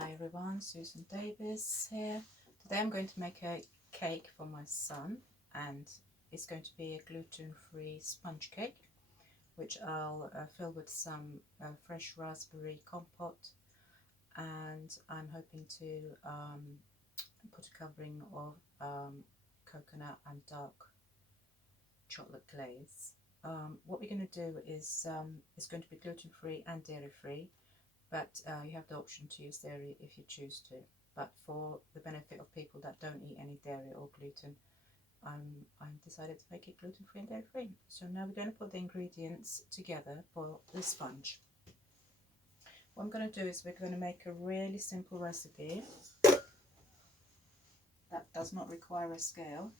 Hi everyone, Susan Davis here. Today I'm going to make a cake for my son, and it's going to be a gluten-free sponge cake, which I'll fill with some fresh raspberry compote, and I'm hoping to put a covering of coconut and dark chocolate glaze. What we're going to do is it's going to be gluten-free and dairy-free, but you have the option to use dairy if you choose to. But for the benefit of people that don't eat any dairy or gluten, I'm decided to make it gluten-free and dairy-free. So now we're going to put the ingredients together for the sponge. What I'm going to do is we're going to make a really simple recipe that does not require a scale.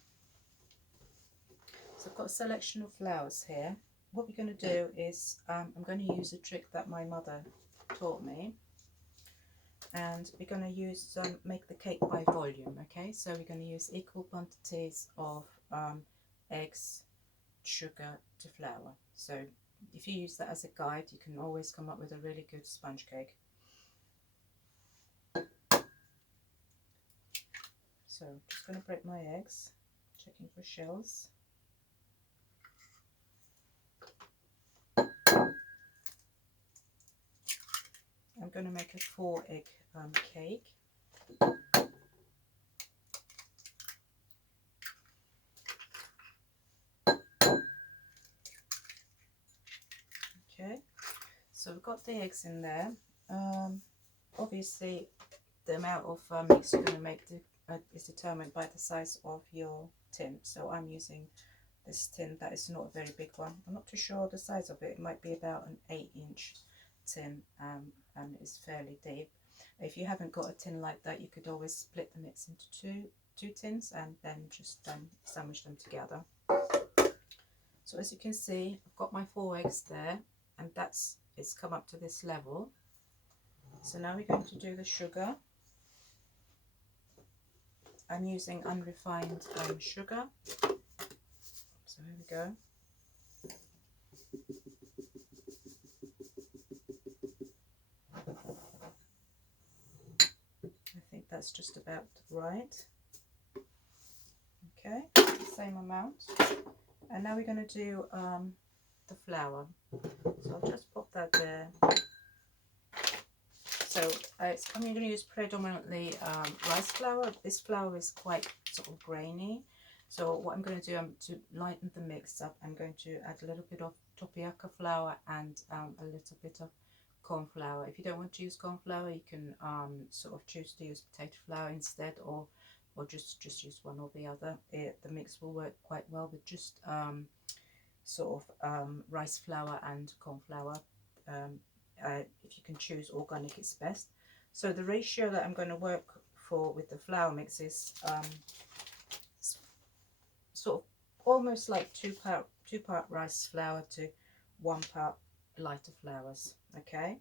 So I've got a selection of flours here. What we're going to do is I'm going to use a trick that my mother taught me, and we're going to use make the cake by volume. Okay, so we're going to use equal quantities of eggs, sugar to flour. So if you use that as a guide, you can always come up with a really good sponge cake. So I'm just going to break my eggs, checking for shells. I'm going to make a 4-egg cake. Okay, so we've got the eggs in there. Obviously, the amount of mix you're going to make is determined by the size of your tin. So I'm using this tin that is not a very big one. I'm not too sure the size of it. It might be about an 8-inch tin, and it's fairly deep. If you haven't got a tin like that, you could always split the mix into two tins and then just sandwich them together. So as you can see, I've got my 4 eggs there, and it's come up to this level. So now we're going to do the sugar. I'm using unrefined sugar. So here we go. I think that's just about right. Okay, same amount. And now we're going to do the flour. So I'll just pop that there. So I'm going to use predominantly rice flour. This flour is quite sort of grainy. So what I'm going to do, to lighten the mix up, I'm going to add a little bit of tapioca flour and a little bit of corn flour. If you don't want to use corn flour, you can sort of choose to use potato flour instead, or just use one or the other. The mix will work quite well with just rice flour and corn flour. If you can choose organic, it's best. So the ratio that I'm going to work for with the flour mix is sort of almost like 2 part rice flour to 1 part lighter flours. Okay,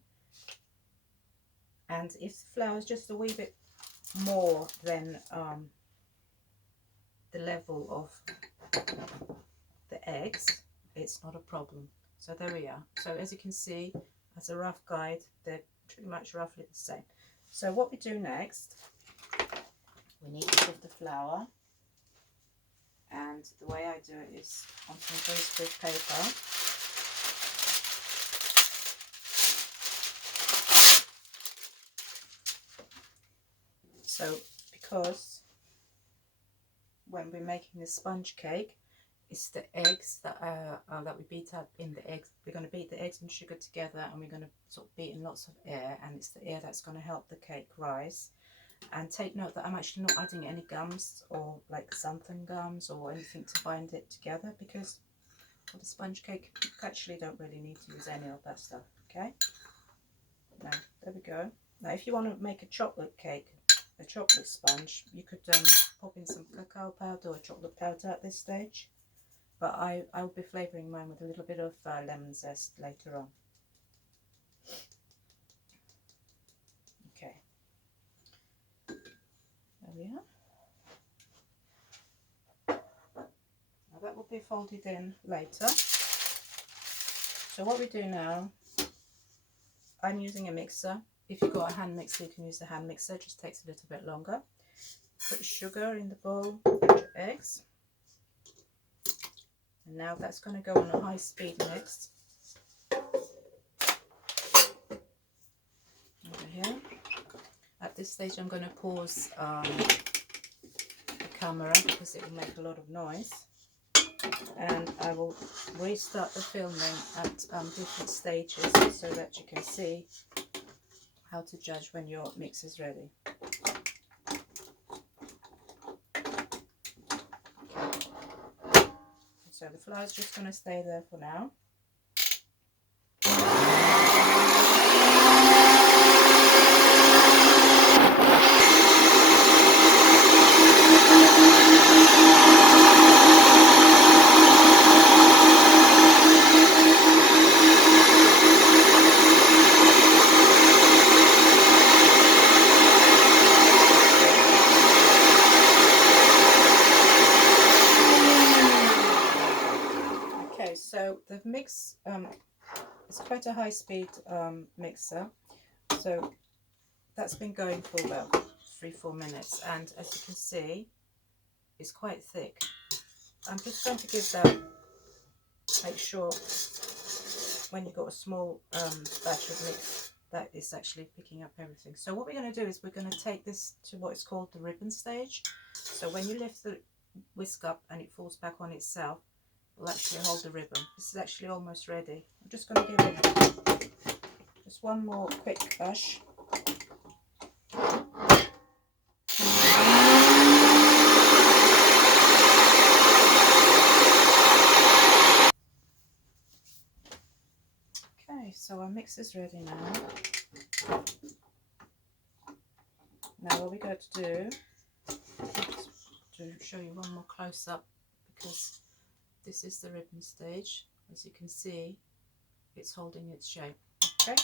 and if the flour is just a wee bit more than the level of the eggs, it's not a problem. So there we are. So as you can see, as a rough guide, they're pretty much roughly the same. So what we do next, we need to sift the flour, and the way I do it is on some greaseproof paper. So because when we're making the sponge cake, it's the eggs that we beat up in the eggs. We're going to beat the eggs and sugar together, and we're going to sort of beat in lots of air, and it's the air that's going to help the cake rise. And take note that I'm actually not adding any gums or like xanthan gums or anything to bind it together, because for the sponge cake you actually don't really need to use any of that stuff. Okay, now there we go. Now if you want to make a chocolate cake, a chocolate sponge, you could pop in some cacao powder or chocolate powder at this stage, but I'll be flavouring mine with a little bit of lemon zest later on. Okay, there we are. Now that will be folded in later. So what we do now, I'm using a mixer. if you've got a hand mixer, you can use the hand mixer. It just takes a little bit longer. Put sugar in the bowl, add your eggs. And now that's going to go on a high speed mix. Over here. At this stage I'm going to pause the camera because it will make a lot of noise. And I will restart the filming at different stages so that you can see how to judge when your mix is ready. So the flour is just going to stay there for now. So the mix is quite a high speed mixer, so that's been going for about 3-4 minutes, and as you can see it's quite thick. I'm just going to give that, make sure when you've got a small batch of mix that it's actually picking up everything. So what we're going to do is we're going to take this to what is called the ribbon stage. So when you lift the whisk up and it falls back on itself, will actually hold the ribbon. This is actually almost ready. I'm just going to give it just one more quick push. Okay, so our mix is ready now. Now what we got to do to show you one more close up, because this is the ribbon stage. As you can see, it's holding its shape. Okay,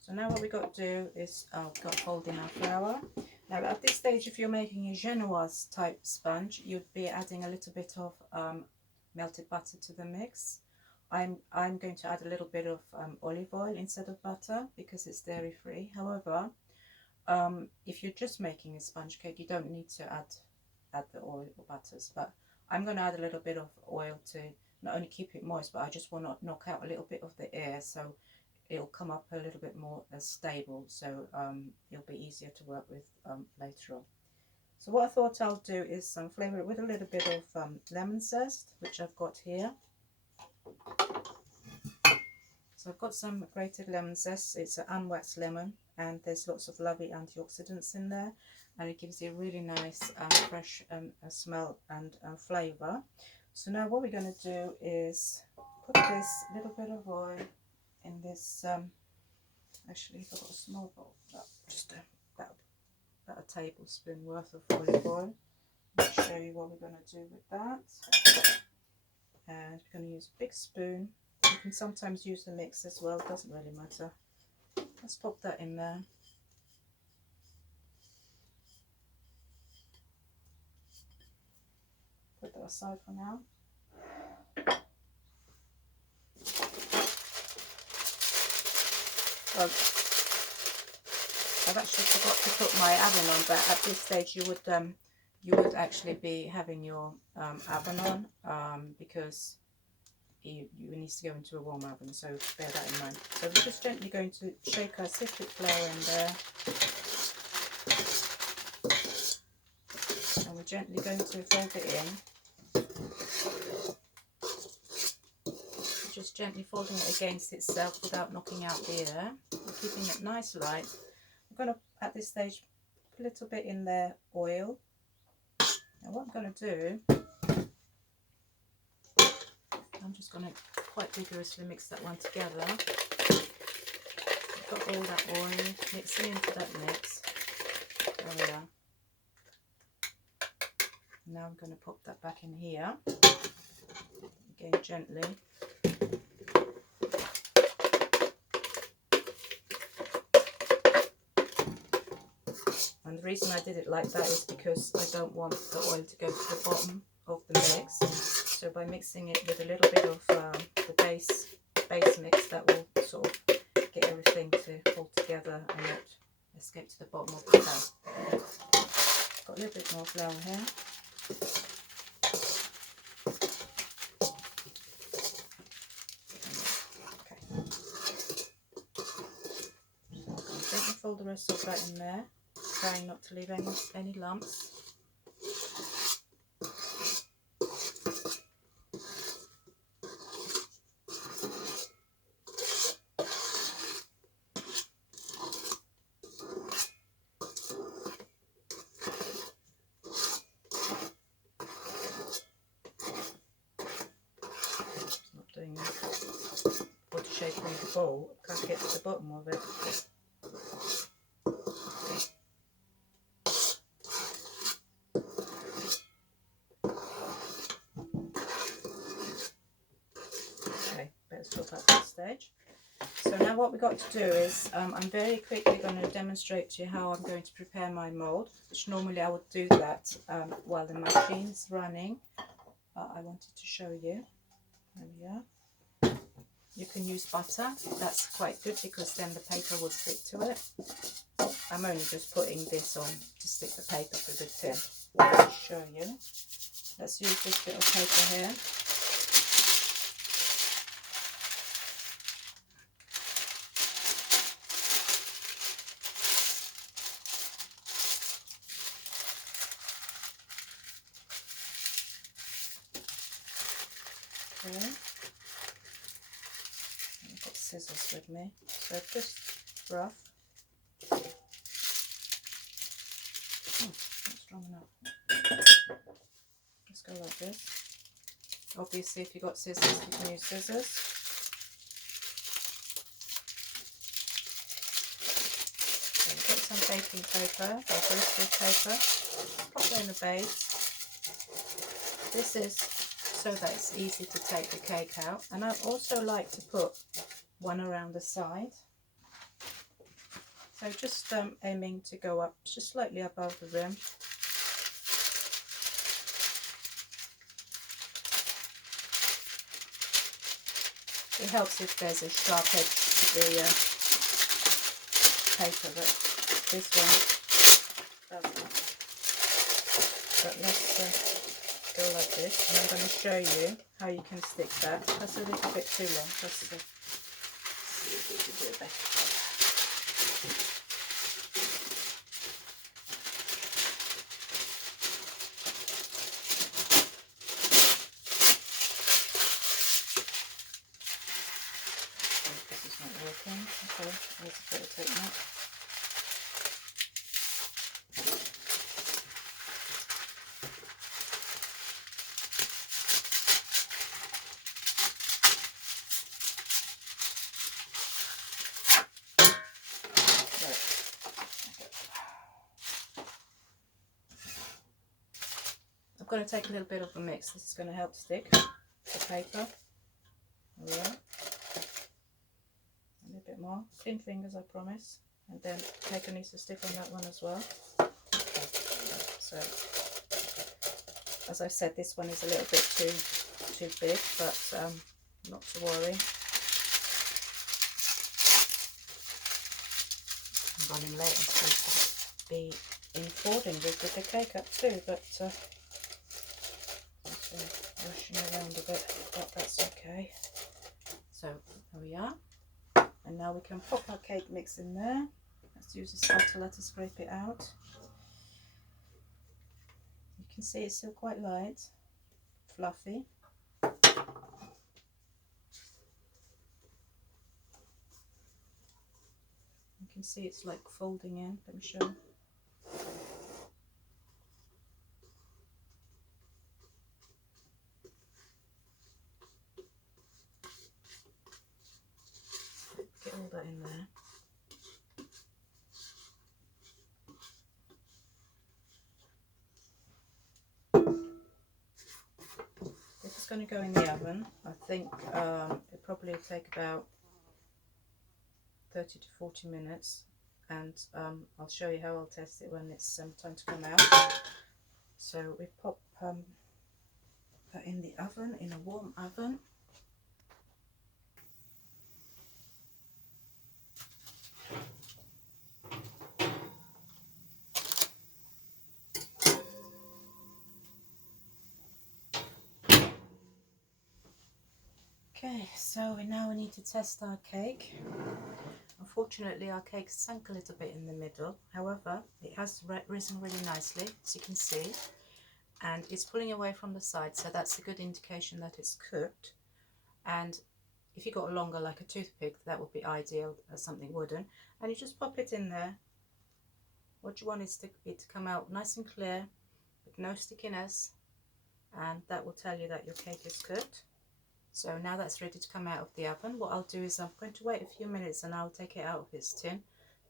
so now what we got to do is got folding our flour. Now at this stage, if you're making a Genoise type sponge, you'd be adding a little bit of melted butter to the mix. I'm going to add a little bit of olive oil instead of butter because it's dairy free. However, if you're just making a sponge cake, you don't need to add the oil or butters, but I'm going to add a little bit of oil to not only keep it moist, but I just want to knock out a little bit of the air so it'll come up a little bit more stable, so it'll be easier to work with later on. So what I thought I'll do is flavour it with a little bit of lemon zest, which I've got here. So I've got some grated lemon zest. It's an unwaxed lemon, and there's lots of lovely antioxidants in there, and it gives you a really nice fresh smell and flavour. So now what we're going to do is put this little bit of oil in this, actually if I've got a small bowl, just about a tablespoon worth of olive oil. I'll show you what we're going to do with that. And we're going to use a big spoon. You can sometimes use the mix as well, it doesn't really matter. Let's pop that in there. Put that aside for now. Well, I've actually forgot to put my oven on, but at this stage you would actually be having your oven on because you need to go into a warm oven, so bear that in mind. So we're just gently going to shake our sifted flour in there, and we're gently going to fold it in. Just gently folding it against itself without knocking out the air. We're keeping it nice light. I'm going to, at this stage, put a little bit in there, oil. Now what I'm going to do, I'm just going to quite vigorously mix that one together. I've got all that oil mixing into that mix. There we are. Now I'm going to pop that back in here. Again, gently. And the reason I did it like that is because I don't want the oil to go to the bottom of the mix. So by mixing it with a little bit of the base mix, that will sort of get everything to hold together and not escape to the bottom of the pan. Got a little bit more flour here. Okay. So I'm going to fold the rest of that in there, trying not to leave any lumps. Doing water shape in the bowl, can't get to the bottom of it. Okay, better stop at this stage. So now what we've got to do is, I'm very quickly going to demonstrate to you how I'm going to prepare my mould, which normally I would do that while the machine's running. I wanted to show you. There we are. You can use butter, that's quite good because then the paper will stick to it. I'm only just putting this on to stick the paper to the tin. I'll show you. Let's use this bit of paper here. Okay. I've got scissors with me, so just rough. Not strong enough. Let's go like this. Obviously, if you've got scissors, you can use scissors. So we've got some baking paper, or greaseproof paper. Pop that in the base. This is so that it's easy to take the cake out, and I also like to put one around the side. So just aiming to go up just slightly above the rim. It helps if there's a sharp edge to the paper, but this one doesn't. But let's go like this, and I'm going to show you how you can stick that. That's a little bit too long. Let's see if we can do it better. Okay, there's a bit of technique. I'm going to take a little bit of a mix. This is going to help stick the paper. There we are. A little bit more. Thin fingers, I promise. And then paper needs to stick on that one as well. So, as I said, this one is a little bit too big, but not to worry. I'm running late. I'm supposed to be in Fording with the cake up too, but rushing around a bit, but that's okay. So there we are, and now we can pop our cake mix in there. Let's use a spatula to scrape it out. You can see it's still quite light, fluffy. You can see it's like folding in. Let me show you. Get all that in there. This is going to go in the oven. I think it'll probably take about 30 to 40 minutes, and I'll show you how I'll test it when it's time to come out. So we pop that in the oven, in a warm oven. Okay, so now we need to test our cake. Unfortunately, our cake sank a little bit in the middle. However, it has risen really nicely, as you can see, and it's pulling away from the side, so that's a good indication that it's cooked. And if you got a longer, like a toothpick, that would be ideal, as something wooden. And you just pop it in there. What you want is it to come out nice and clear, with no stickiness, and that will tell you that your cake is cooked. So now that's ready to come out of the oven, what I'll do is I'm going to wait a few minutes and I'll take it out of its tin.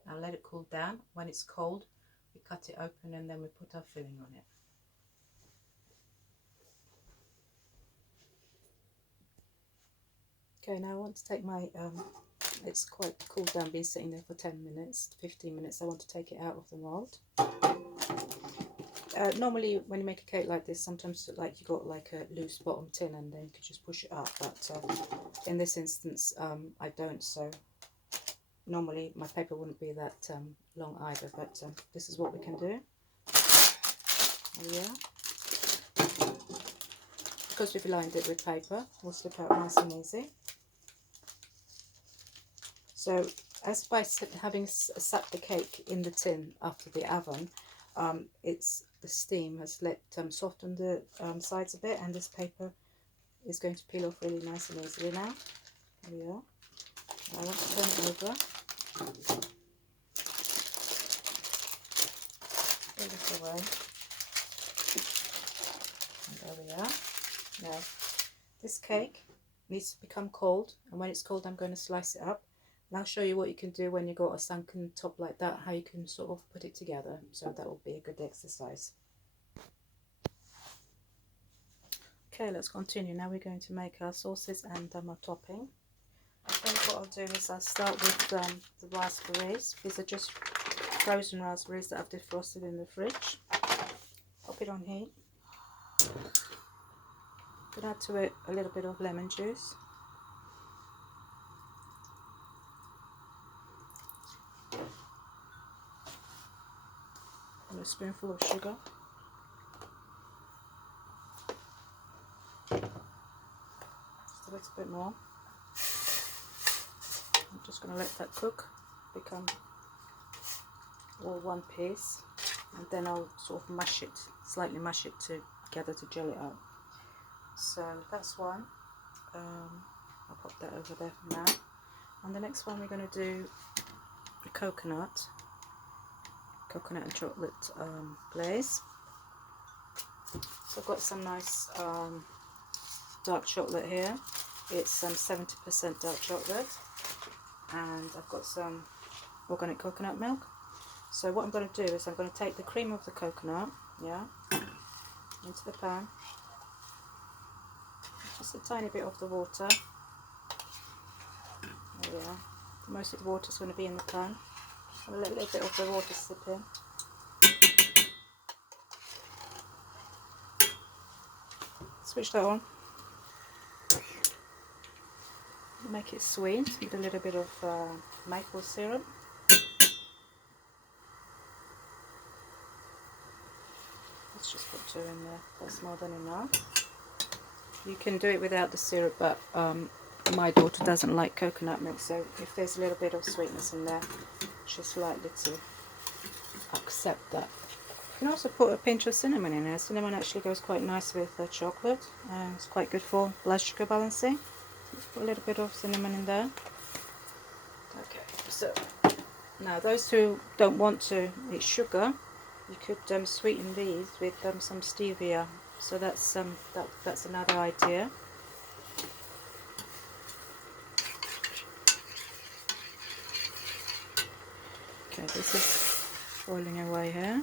I'll let it cool down. When it's cold, we cut it open and then we put our filling on it. Okay, now I want to take my, it's quite cooled down, been sitting there for 10 minutes, 15 minutes. I want to take it out of the mould. Normally when you make a cake like this, sometimes like you got like a loose bottom tin and then you could just push it up, but in this instance I don't, so normally my paper wouldn't be that long either, but this is what we can do. Oh yeah, because we've lined it with paper, we'll slip out nice and easy. So as by having sat the cake in the tin after the oven, the steam has let soften the sides a bit, and this paper is going to peel off really nice and easily now. There we are. Now I want to turn it over. Pull this away. And there we are. Now this cake needs to become cold, and when it's cold I'm going to slice it up. And I'll show you what you can do when you've got a sunken top like that, how you can sort of put it together. So that will be a good exercise. Okay, let's continue. Now we're going to make our sauces and our topping. I think what I'll do is I'll start with the raspberries. These are just frozen raspberries that I've defrosted in the fridge. Pop it on heat. Could add to it a little bit of lemon juice. And a spoonful of sugar. Just a little bit more. I'm just going to let that cook, become all one piece, and then I'll sort of mash it, slightly mash it together to gel it out. So that's one. I'll pop that over there for now. And the next one we're going to do a coconut and chocolate glaze. So I've got some nice dark chocolate here. It's 70% dark chocolate, and I've got some organic coconut milk. So what I'm going to do is I'm going to take the cream of the coconut, into the pan, just a tiny bit of the water. There we are. Most of the water is going to be in the pan. I'll let a little bit of the water slip in. Switch that on. Make it sweet with a little bit of maple syrup. Let's just put 2 in there, that's more than enough. You can do it without the syrup, but my daughter doesn't like coconut milk, so if there's a little bit of sweetness in there, she's likely to accept that. You can also put a pinch of cinnamon in there. Cinnamon actually goes quite nice with chocolate, and it's quite good for blood sugar balancing. Let's put a little bit of cinnamon in there. Okay, so now those who don't want to eat sugar, you could sweeten these with some stevia. So that's another idea. Okay, this is boiling away here.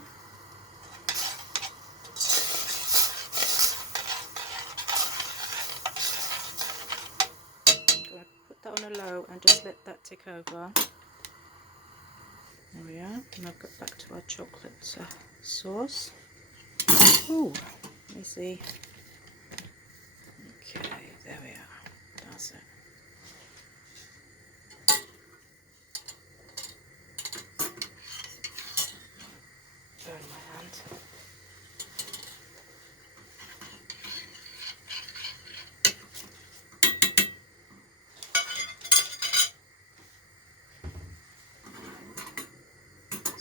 I'm going to put that on a low and just let that tick over. There we are. And I'll get back to our chocolate sauce. Ooh, let me see. Okay, there we are. That's it. Burn my hand.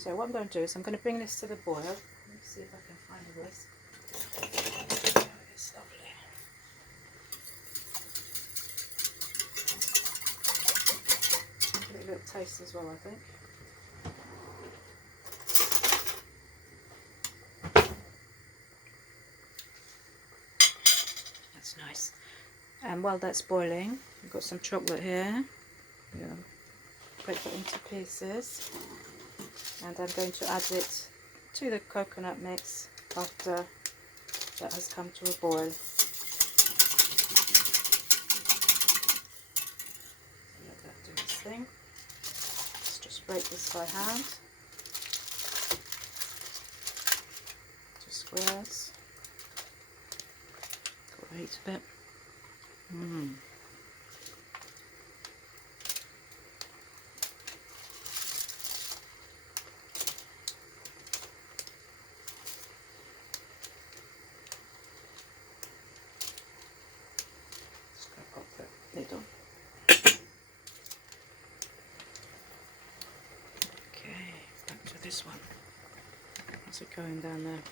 So what I'm going to do is I'm going to bring this to the boil. Let me see if I can find a whisk. It's lovely. Give it a little taste as well, I think. That's nice. And while that's boiling, I've got some chocolate here. Yeah. Break it into pieces. And I'm going to add it to the coconut mix after that has come to a boil. Let that do its thing. Let's just break this by hand to squares. Great a bit. Pop the lid on. Okay, back to this one. How's it going down there?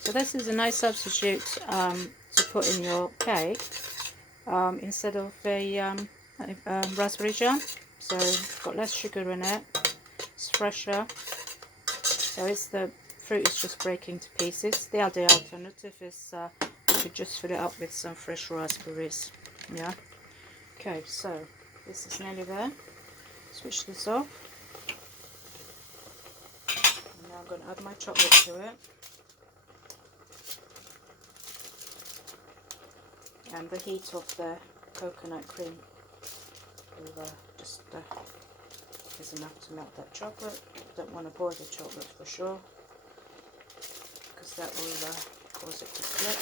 So this is a nice substitute to put in your cake instead of a raspberry jam. So it's got less sugar in it. It's fresher. So the fruit is just breaking to pieces. The other alternative is you could just fill it up with some fresh raspberries. Yeah. Okay, so this is nearly there. Switch this off. And now I'm going to add my chocolate to it. And the heat of the coconut cream will just is enough to melt that chocolate. Don't want to boil the chocolate for sure, because that will cause it to split.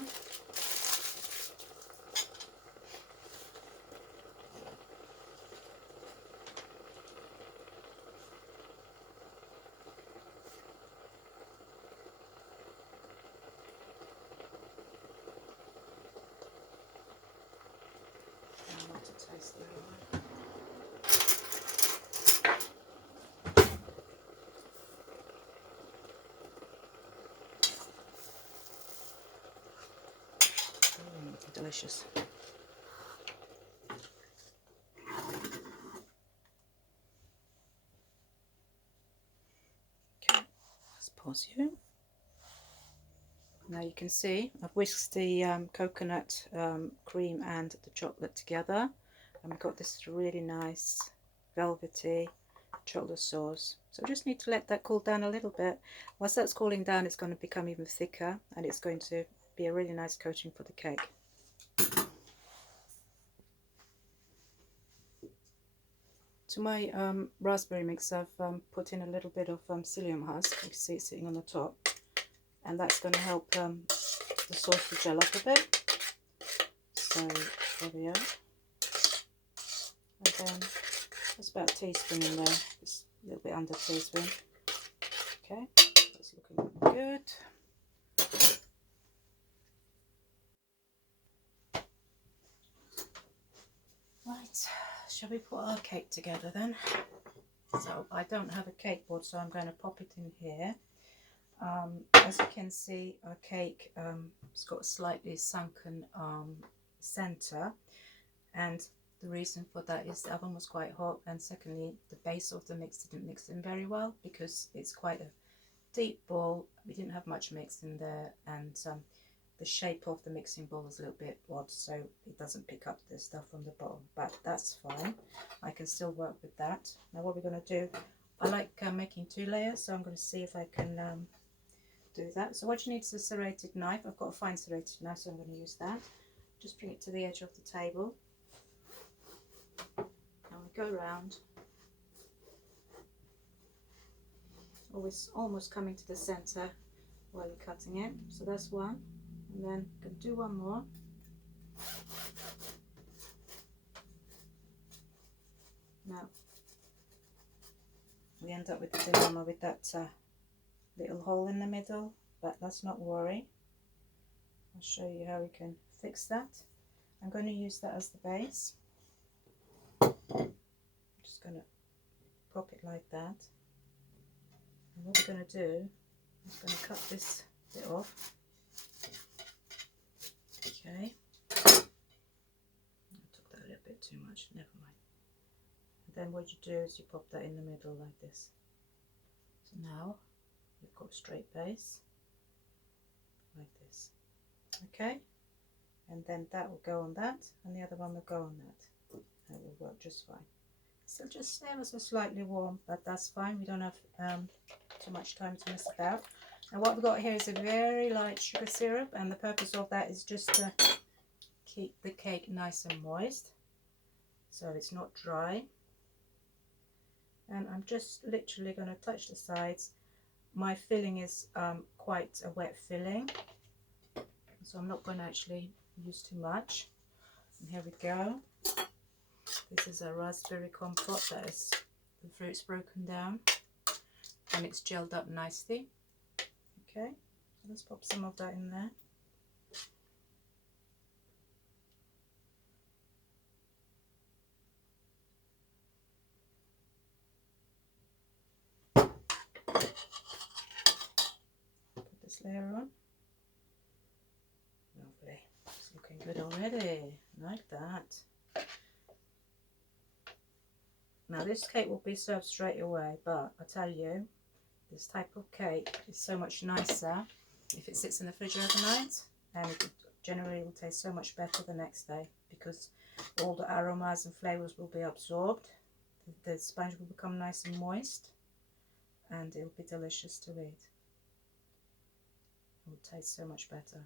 Yeah. I want to taste the other one. Delicious. Okay, let's pause here. Now you can see I've whisked the coconut cream and the chocolate together, and we've got this really nice velvety chocolate sauce. So I just need to let that cool down a little bit. Once that's cooling down, it's going to become even thicker, and it's going to be a really nice coating for the cake. To my raspberry mix, I've put in a little bit of psyllium husk. You can see it sitting on the top, and that's going to help the sauce to gel up a bit. So there we are. And then there's about a teaspoon in there, just a little bit under a teaspoon. Okay, that's looking good. Right, shall we put our cake together then? So I don't have a cake board, so I'm going to pop it in here. As you can see, our cake has got a slightly sunken centre, and the reason for that is the oven was quite hot, and secondly the base of the mix didn't mix in very well because it's quite a deep bowl. We didn't have much mix in there, and the shape of the mixing bowl is a little bit odd, so it doesn't pick up the stuff from the bottom, but that's fine. I can still work with that. Now what we're going to do, I like making 2 layers, so I'm going to see if I can do that. So what you need is a serrated knife. I've got a fine serrated knife, so I'm going to use that. Just bring it to the edge of the table. Now we go around, always almost coming to the center while you're cutting it. So that's one, and then I'm going to do one more. Now we end up with the dilemma with that little hole in the middle, but let's not worry. I'll show you how we can fix that. I'm going to use that as the base. just going to prop it like that. And what we're going to do is going to cut this bit off. Okay. I took that a little bit too much, never mind. And then what you do is you pop that in the middle like this. So now we've got a straight base like this. Okay, and then that will go on that, and the other one will go on that, and it will work just fine. So just ever so slightly warm, but that's fine. We don't have too much time to mess about. And what we've got here is a very light sugar syrup, and the purpose of that is just to keep the cake nice and moist, so it's not dry. And I'm just literally going to touch the sides. My filling is quite a wet filling, so I'm not going to actually use too much. And here we go. This is a raspberry compote that is the fruit's broken down and it's gelled up nicely. Okay, so let's pop some of that in there. Put this layer on. Lovely, it's looking good already, like that. Now this cake will be served straight away, but I tell you, this type of cake is so much nicer if it sits in the fridge overnight, and it generally will taste so much better the next day because all the aromas and flavours will be absorbed. The sponge will become nice and moist, and it will be delicious to eat. It will taste so much better.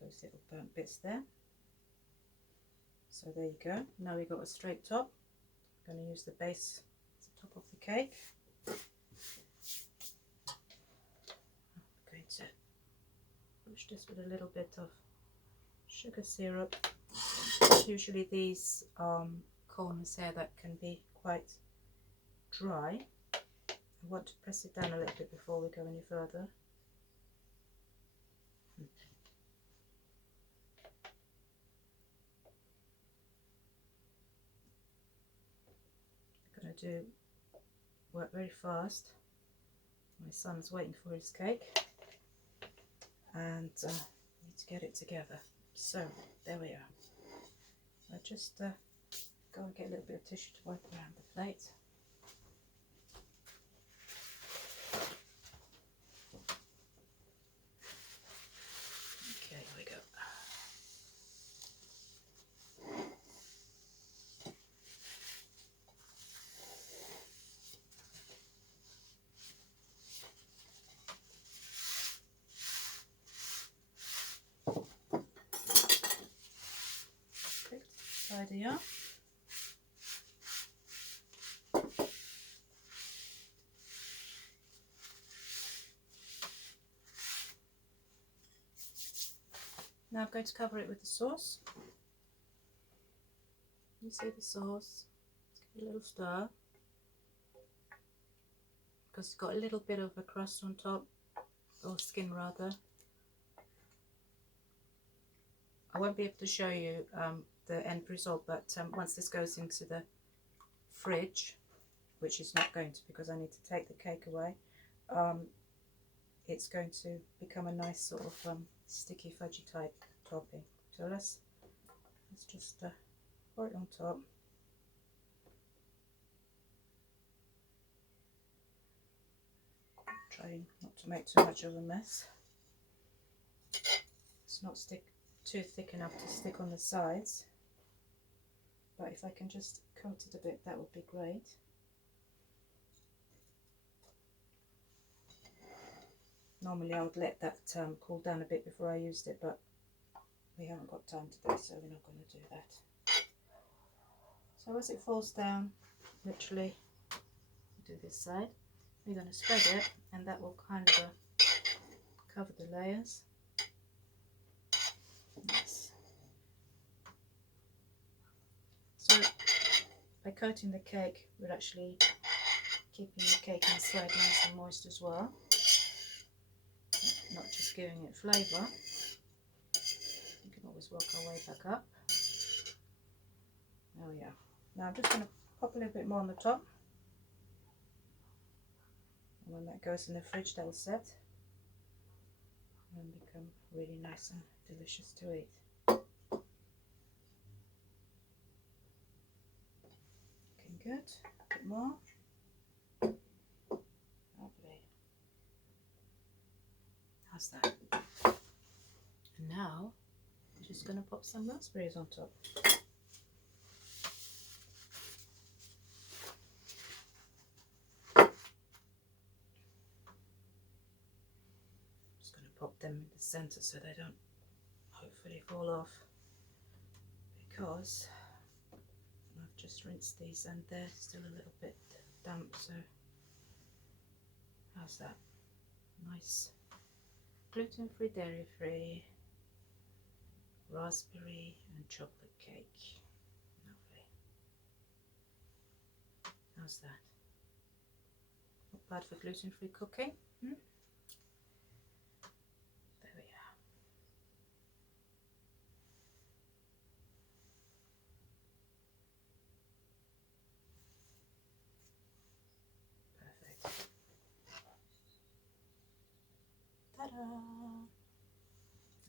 Those little burnt bits there. So there you go. Now we've got a straight top. I'm going to use the base as the top of the cake. I'm going to push this with a little bit of sugar syrup. Usually these cones here that can be quite dry. I want to press it down a little bit before we go any further. I'm going to work very fast. My son's waiting for his cake and need to get it together. So there we are. I just go and get a little bit of tissue to wipe around the plate. Okay, here we go. Tidy up. Now I'm going to cover it with the sauce. You see the sauce. Let's give it a little stir because it's got a little bit of a crust on top, or skin rather. I won't be able to show you the end result, but once this goes into the fridge, which is not going to because I need to take the cake away, it's going to become a nice sort of sticky fudgy type topping. So let's just pour it on top. Trying not to make too much of a mess. It's not too thick enough to stick on the sides, but if I can just coat it a bit, that would be great. Normally I would let that cool down a bit before I used it, but we haven't got time today, so we're not going to do that. So as it falls down, literally do this side, we're going to spread it, and that will kind of cover the layers. Nice. So by coating the cake, we're actually keeping the cake inside nice and moist as well, not just giving it flavour. You can always work our way back up. There we are. Now I'm just going to pop a little bit more on the top. And when that goes in the fridge, they'll set and become really nice and delicious to eat. Looking good. A bit more. Lovely. How's that? And now I'm just going to pop some raspberries on top. Just going to pop them in the center so they don't hopefully fall off, because I've just rinsed these and they're still a little bit damp. So how's that? Nice gluten-free, dairy-free raspberry and chocolate cake. Lovely. How's that? Not bad for gluten-free cooking. There we are. Perfect. Ta-da!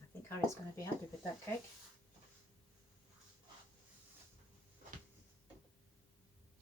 I think Harry's going to be happy with that cake.